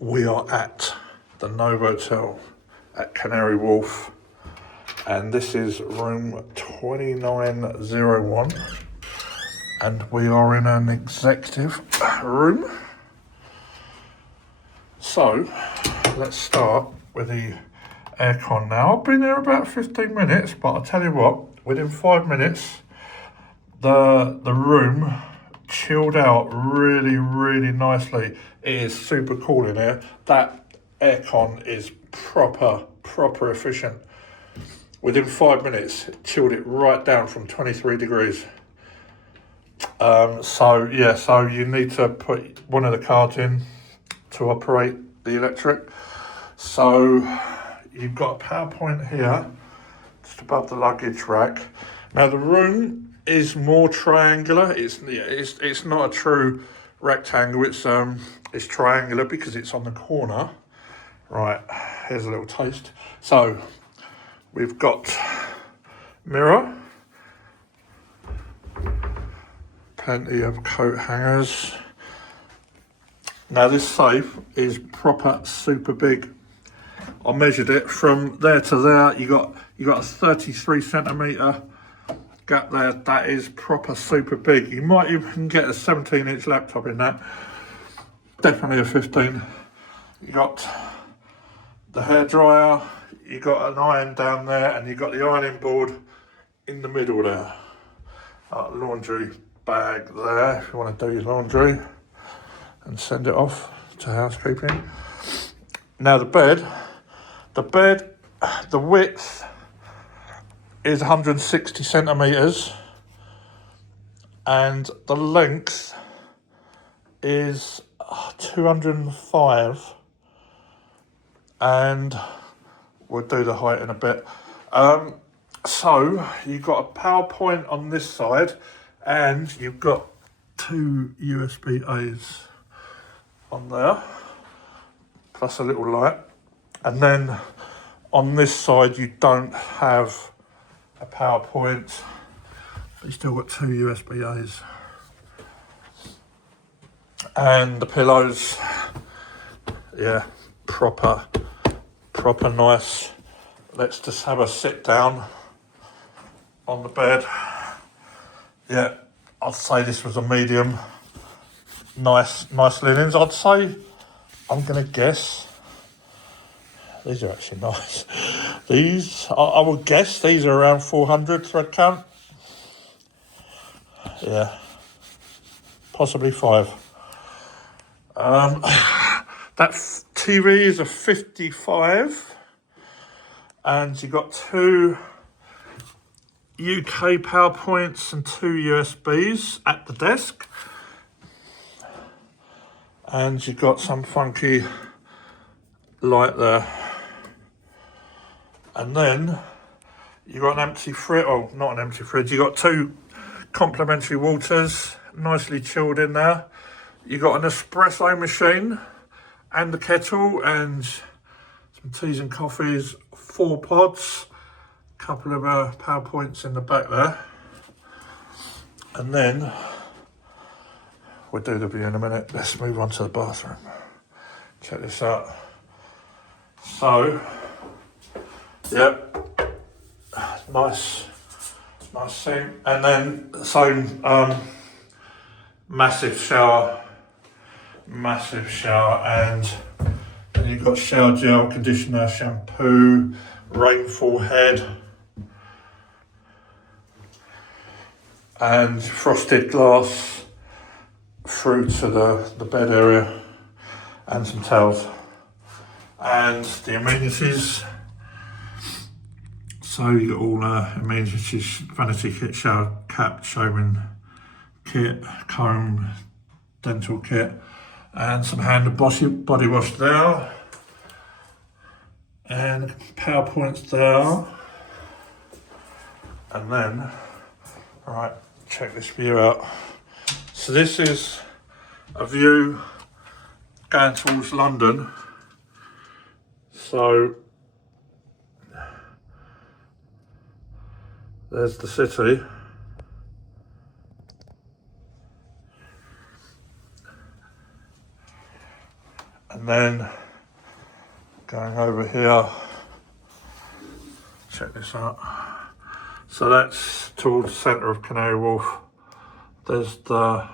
We are at the Novotel at Canary Wharf, and this is room 2901, and we are in an executive room. So let's start with the aircon now. I've been here about 15 minutes, but I'll tell you what, within 5 minutes the room chilled out really nicely. It is super cool in here. That aircon is proper efficient. Within 5 minutes, it chilled it right down from 23 degrees. So you need to put one of the cards in to operate the electric. So you've got a power point here, just above the luggage rack. Now the room is more triangular. It's not a true rectangle. It's triangular because it's on the corner. Right, here's a little taste. So we've got mirror, plenty of coat hangers. Now this safe is proper super big. I measured it from there to there. You got a 33 centimetre gap there. That is proper super big. You might even get a 17-inch laptop in that. Definitely a 15. You got the hairdryer. You got an iron down there, and you got the ironing board in the middle there. Laundry bag there if you want to do your laundry and send it off to housekeeping. Now the bed, the width is 160 centimetres and the length is 205, and we'll do the height in a bit. So you've got a power point on this side, and you've got 2 USB-A's on there, plus a little light. And then on this side, you don't have a power point, but you still got 2 USB-A's. And the pillows, yeah, proper nice. Let's just have a sit down on the bed. Yeah, I'd say this was a medium. Nice linens. I'd say, I'm gonna guess, these are actually nice. These, I would guess these are around 400 thread count. Yeah, possibly 5. That TV is a 55, and you got 2 UK power points and 2 USBs at the desk, and you got some funky light there. And then you got an empty fridge, oh, not an empty fridge, you got 2 complimentary waters, nicely chilled in there. You got an espresso machine and the kettle and some teas and coffees, 4 pods, couple of power points in the back there. And then we'll do the view in a minute. Let's move on to the bathroom. Check this out. So, yep, nice sink, and then the same massive shower, and then you've got shower gel, conditioner, shampoo, rainfall head, and frosted glass through to the bed area, and some towels. And the amenities, so you got all amenities: vanity kit, shower cap, shaving kit, comb, dental kit, and some hand and body wash there, and power points there. And then, right, check this view out. So this is a view going towards London. So there's the city, and And then going over here, check this out. So that's towards the centre of Canary Wharf. There's the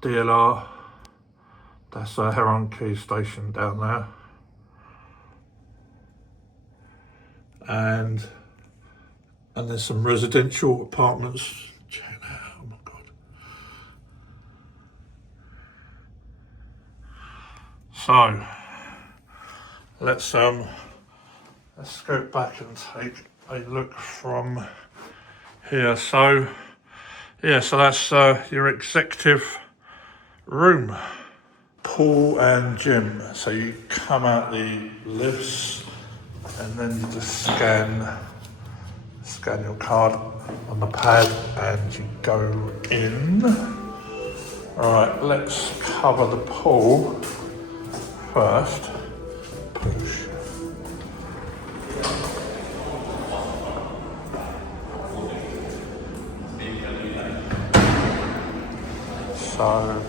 DLR. That's a Heron Quay station down there. And there's some residential apartments. Check that out, oh my God. So, let's go back and take a look from here. So, yeah, so that's your executive room. Pool and gym. So you come out the lifts and then you just scan your card on the pad and you go in. Alright, let's cover the pool first. Push. So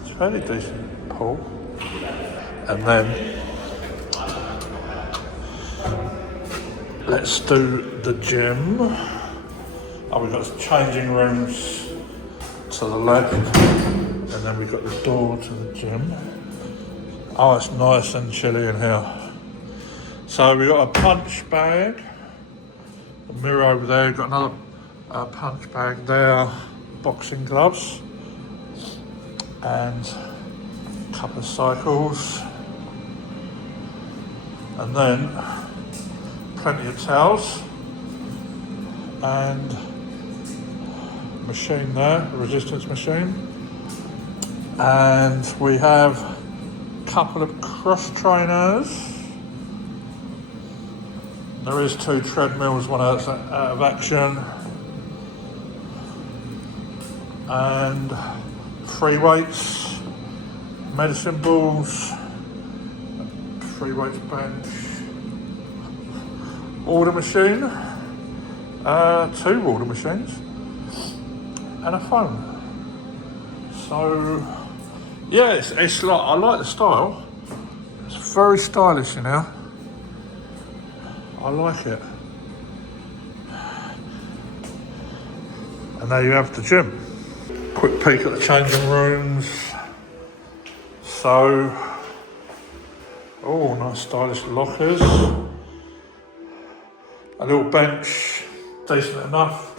it's a fairly decent pool. And then let's do the gym. Oh, we've got changing rooms to the left, and then we've got the door to the gym. Oh, it's nice and chilly in here. So we've got a punch bag, a mirror over there, we've got another punch bag there, boxing gloves, and a couple of cycles, and then plenty of towels, and machine there, resistance machine, and we have a couple of cross trainers. There is 2 treadmills, one out of action, and 3 weights, medicine balls, 3 weights bench, order machine, 2 order machines, and a phone. So yeah, it's like, I like the style. It's very stylish, you know. I like it. And there you have the gym. Quick peek at the changing rooms. So, oh, nice stylish lockers. A little bench, decent enough.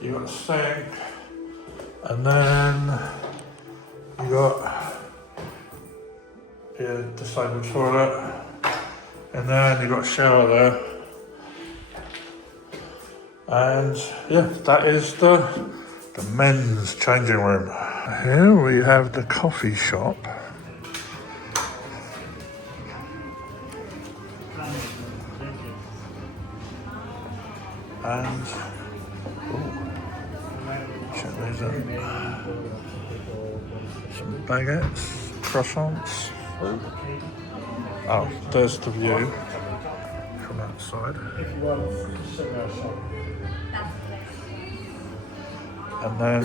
You got a sink, and then you got your disabled toilet, and then you got a shower there. And yeah, that is the men's changing room. Here we have the coffee shop. And check these out. Some baguettes, croissants. Oh, there's the view from that side. And then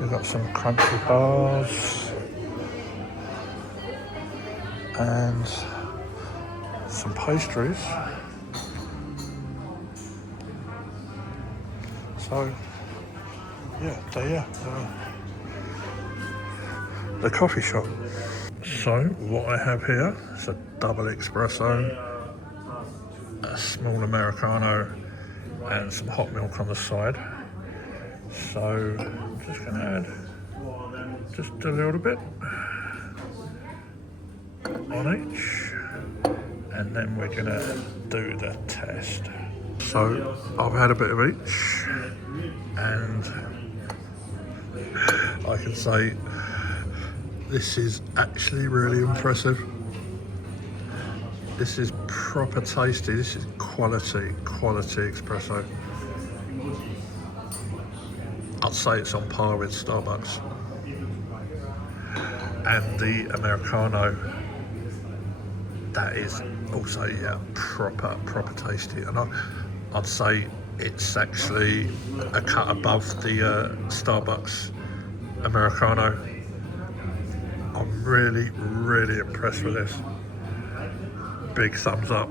we've got some crunchy bars and some pastries. So, yeah, there you are. The coffee shop. So, what I have here is a double espresso, a small Americano, and some hot milk on the side. So, I'm just going to add just a little bit on each, and then we're going to do the test. So, I've had a bit of each, and I can say this is actually really impressive. This is proper tasty. This is quality espresso. I'd say it's on par with Starbucks. And the Americano, that is also, yeah, proper tasty. And I'd say it's actually a cut above the Starbucks Americano. really, really impressed with this. Big thumbs up.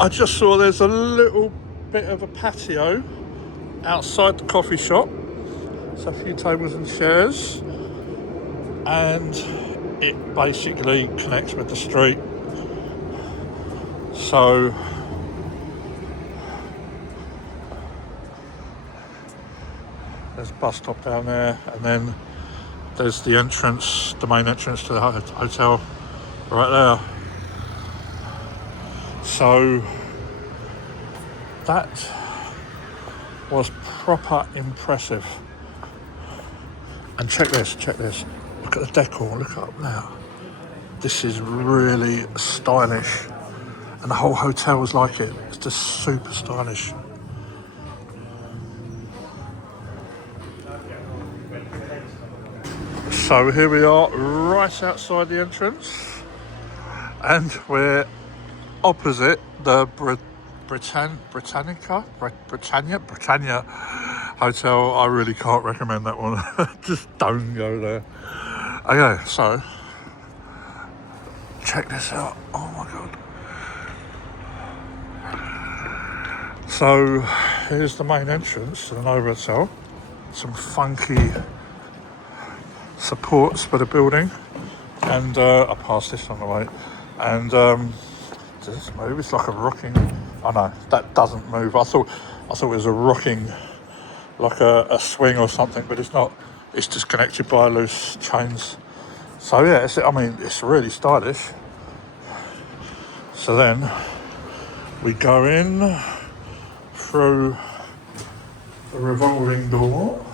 I just saw there's a little bit of a patio outside the coffee shop. It's a few tables and chairs, and it basically connects with the street. So there's a bus stop down there, and then there's the entrance, the main entrance to the hotel right there. So that was proper impressive. And check this. Look at the decor, look up now. This is really stylish. And the whole hotel was like it. It's just super stylish. So here we are, right outside the entrance. And we're opposite the Britannia Hotel. I really can't recommend that one. Just don't go there. Okay, so check this out. Oh my god. So here's the main entrance to the Novotel. Some funky supports for the building, and I passed this on the way. And does this move? It's like a rocking. Oh no, that doesn't move. I thought it was a rocking, like a swing or something, but it's not. It's just connected by loose chains. So yeah, it's really stylish. So then we go in through a revolving door,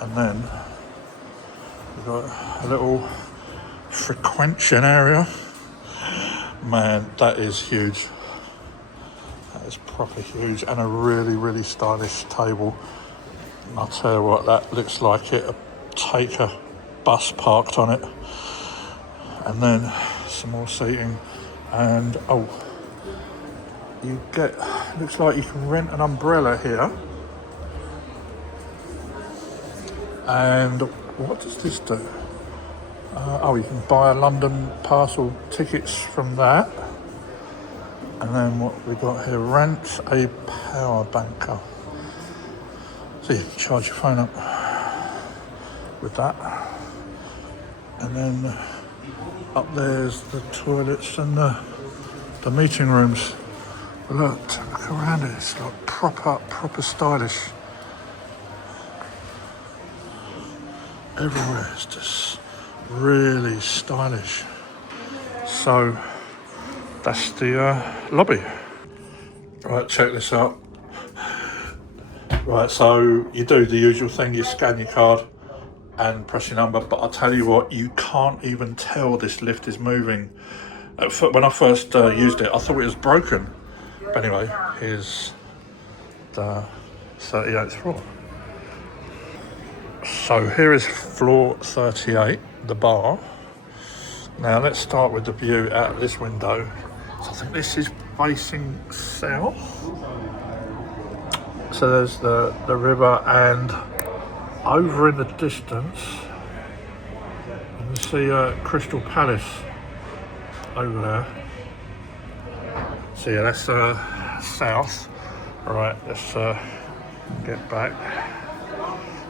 and then we've got a little frequentation area. Man, that is huge. That is proper huge, and a really, really stylish table. And I'll tell you what, that looks like it take a bus parked on it. And then some more seating, and you get, looks like you can rent an umbrella here. And what does this do? You can buy a London parcel tickets from that. And then what we got here, rent a power banker. So you can charge your phone up with that. And then up there's the toilets and the meeting rooms. But look around it, it's like proper stylish. Everywhere is just really stylish. So that's the lobby. Right, check this out. Right, so you do the usual thing, you scan your card and press your number, but I'll tell you what, you can't even tell this lift is moving. When I first used it, I thought it was broken. But anyway, here's the 38th floor. So here is floor 38, the bar. Now let's start with the view out of this window. So I think this is facing south. So there's the river, and over in the distance you can see Crystal Palace over there. So yeah, that's south. Right, let's get back.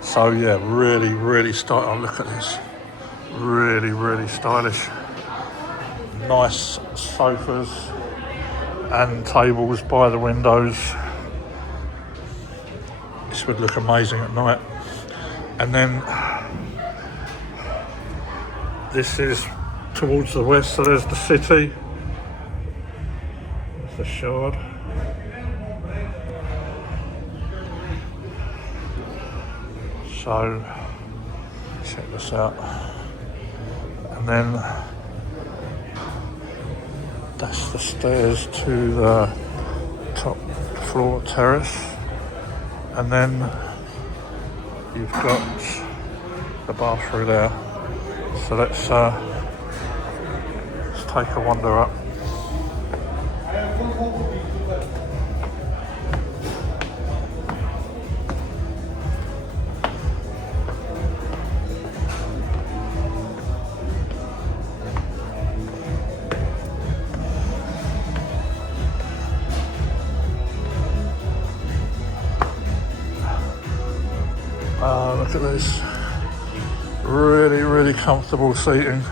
So yeah, really stylish. Oh, look at this. Really stylish. Nice sofas and tables by the windows. This would look amazing at night. And then this is towards the west, so there's the city. There's the Shard. So check this out. And then that's the stairs to the top floor terrace. And then you've got the bar through there. So let's take a wander up. Wow, look at this. Really, really comfortable seating.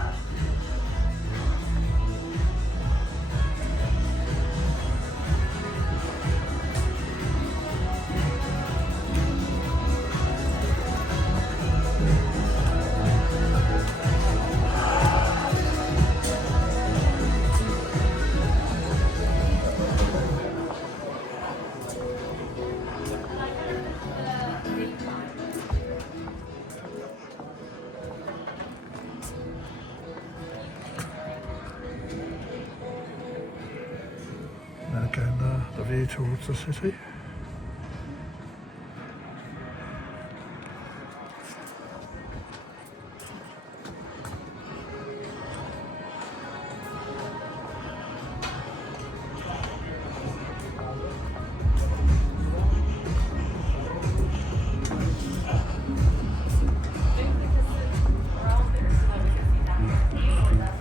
And again, the view towards the city.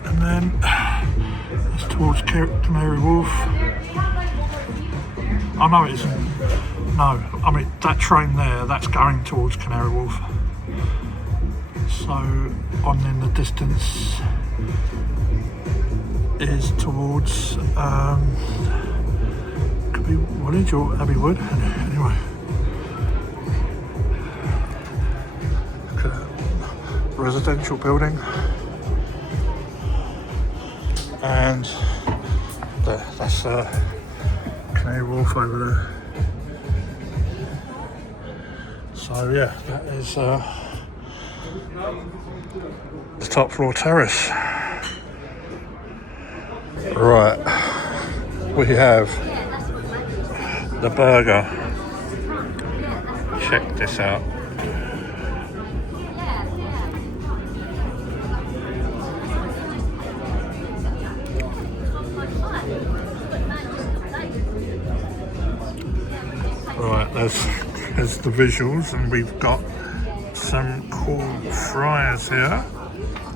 And then it's towards Canary Wharf. Oh no, it isn't. No, I mean that train there, that's going towards Canary Wharf. So on in the distance is towards could be Woolwich or Abbey Wood. Anyway, look at that residential building, and that's Canary Wharf over there. So yeah, that is the top floor terrace. Right, we have the burger. Check this out. Right, there's the visuals, and we've got some cool fries here,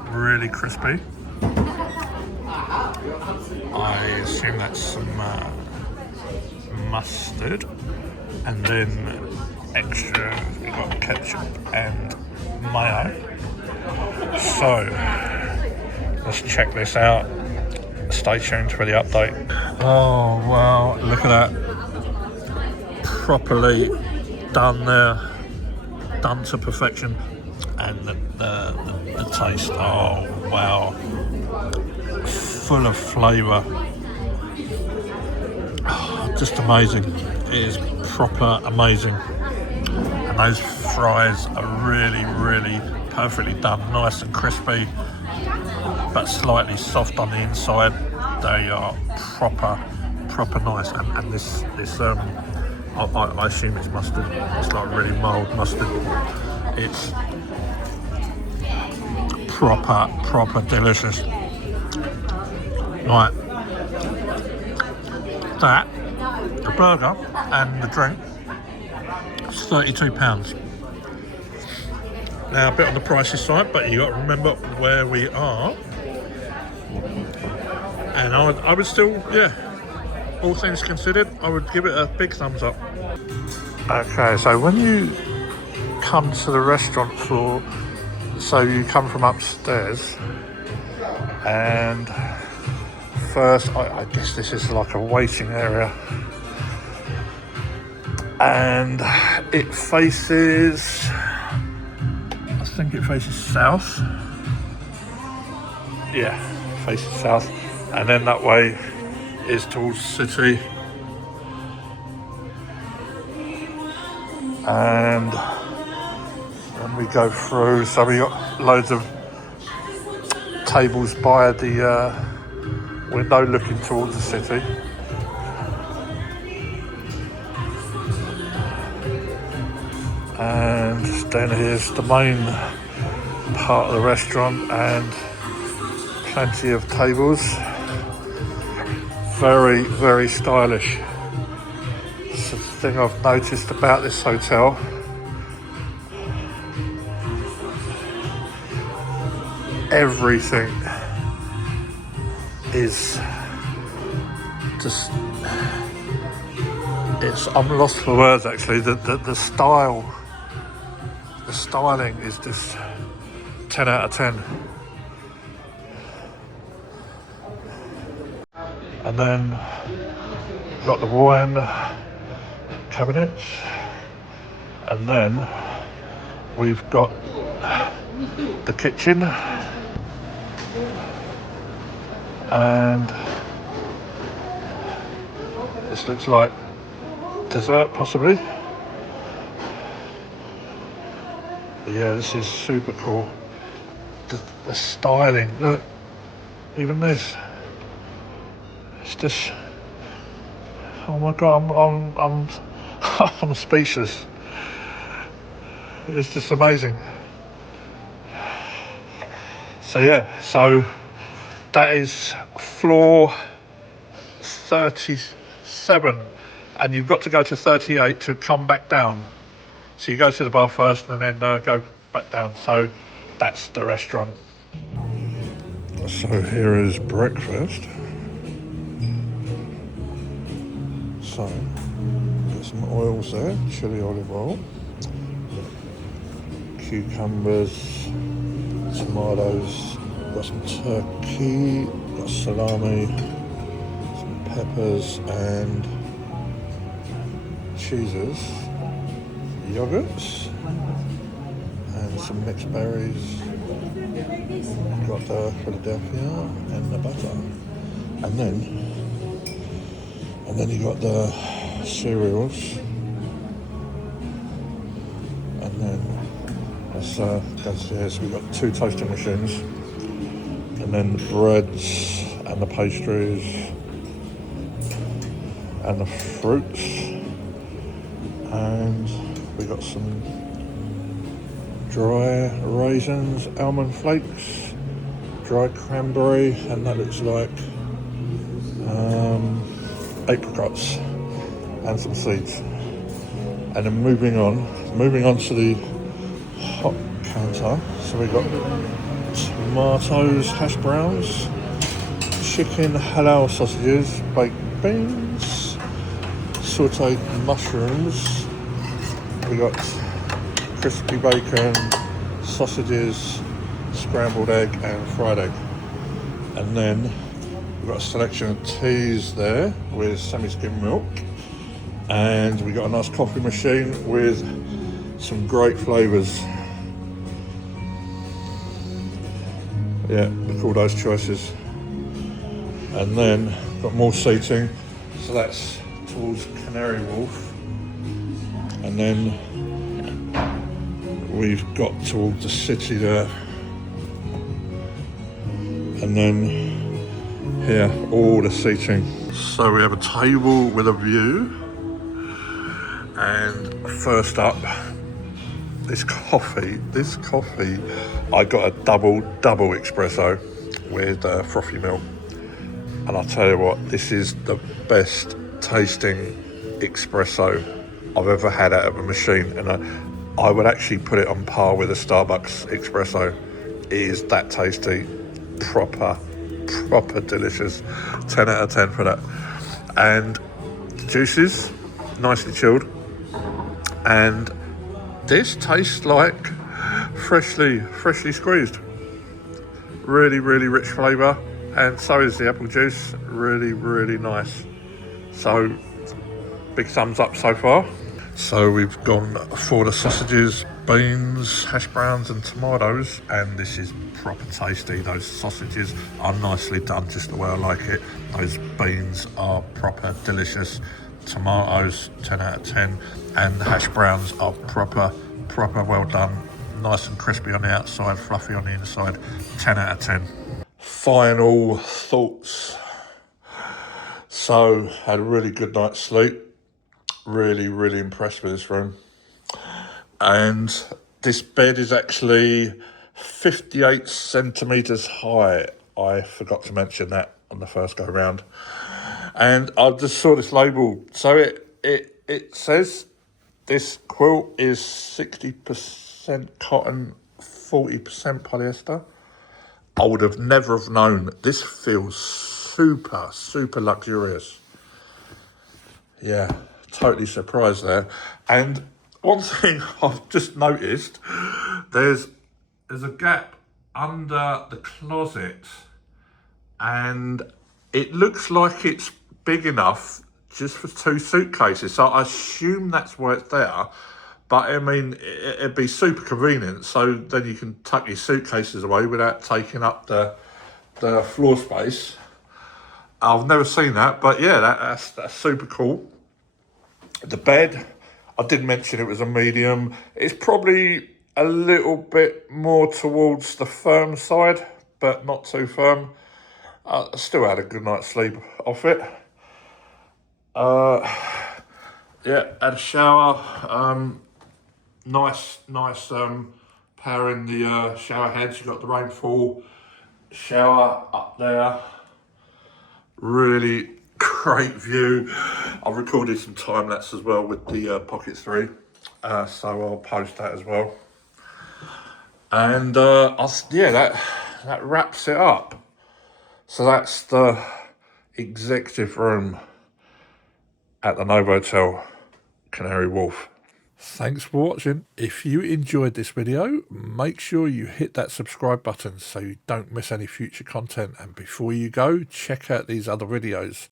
really crispy. I assume that's some mustard, and then extra we've got ketchup and mayo. So let's check this out. Stay tuned for the update. Oh wow, look at that. Properly done there, done to perfection, and the taste, oh wow, full of flavour, oh, just amazing. It is proper amazing, and those fries are really perfectly done, nice and crispy but slightly soft on the inside. They are proper nice, and this I assume it's mustard. It's like really mild mustard. It's proper delicious. Right, that, the burger and the drink, it's £32. Now a bit on the pricey side, but you got to remember where we are. And I would still, yeah, all things considered, I would give it a big thumbs up. Okay, so when you come to the restaurant floor, so you come from upstairs, and first, I guess this is like a waiting area, and it faces, I think it faces south. Yeah, faces south, and then that way is towards the city, and then we go through, so we got loads of tables by the window looking towards the city, and then here's the main part of the restaurant, and plenty of tables. Very stylish. It's the thing I've noticed about this hotel. Everything is just, I'm lost for words actually. The style The styling is just 10 out of 10. And then got the wine cabinets, and then we've got the kitchen, and this looks like dessert possibly. But yeah, this is super cool. The styling, look, even this. It's just, oh my god, I'm I'm speechless. It's just amazing. So yeah, so that is floor 37, and you've got to go to 38 to come back down. So you go to the bar first and then go back down. So that's the restaurant. So here is breakfast. So, got some oils there, chili olive oil, cucumbers, tomatoes, got some turkey, got salami, some peppers and cheeses, yogurts, and some mixed berries. Got the Philadelphia and the butter, and then you got the cereals, and then let's go to here. So we've got 2 toasting machines, and then the breads and the pastries and the fruits, and we got some dry raisins, almond flakes, dry cranberry, and that looks like apricots and some seeds. And then moving on to the hot counter. So we've got tomatoes, hash browns, chicken halal sausages, baked beans, sauteed mushrooms. We got crispy bacon, sausages, scrambled egg and fried egg. And then we've got a selection of teas there with semi-skim milk, and we got a nice coffee machine with some great flavours. Yeah, look at all those choices. And then got more seating, so that's towards Canary Wharf. And then we've got towards the city there. And then here, all the seating. So we have a table with a view, and first up, this coffee, I got a double espresso with frothy milk, and I'll tell you what, this is the best tasting espresso I've ever had out of a machine, and I would actually put it on par with a Starbucks espresso. It is that tasty, proper delicious. 10 out of 10 for that. And the juices, nicely chilled, and this tastes like freshly squeezed. Really rich flavour, and so is the apple juice. Really nice. So big thumbs up so far. So we've gone for the sausages, beans, hash browns and tomatoes, and this is proper tasty. Those sausages are nicely done, just the way I like it. Those beans are proper delicious. Tomatoes, 10 out of 10, and the hash browns are proper well done. Nice and crispy on the outside, fluffy on the inside. 10 out of 10. Final thoughts. So, had a really good night's sleep. Really impressed with this room. And this bed is actually 58 centimetres high. I forgot to mention that on the first go round. And I just saw this label. So it says this quilt is 60% cotton, 40% polyester. I would have never have known. This feels super luxurious. Yeah, totally surprised there. And One thing I've just noticed, there's a gap under the closet, and it looks like it's big enough just for 2 suitcases. So I assume that's why it's there. But I mean, it'd be super convenient. So then you can tuck your suitcases away without taking up the floor space. I've never seen that, but yeah, that's super cool. The bed, I did mention it was a medium. It's probably a little bit more towards the firm side, but not too firm. I still had a good night's sleep off it. Yeah, had a shower. Nice power in the shower heads. You've got the rainfall shower up there. Really great view. I've recorded some time lapse as well with the Pocket 3, so I'll post that as well. And yeah, that wraps it up. So that's the executive room at the Novotel Canary Wharf. Thanks for watching. If you enjoyed this video, make sure you hit that subscribe button so you don't miss any future content. And before you go, check out these other videos.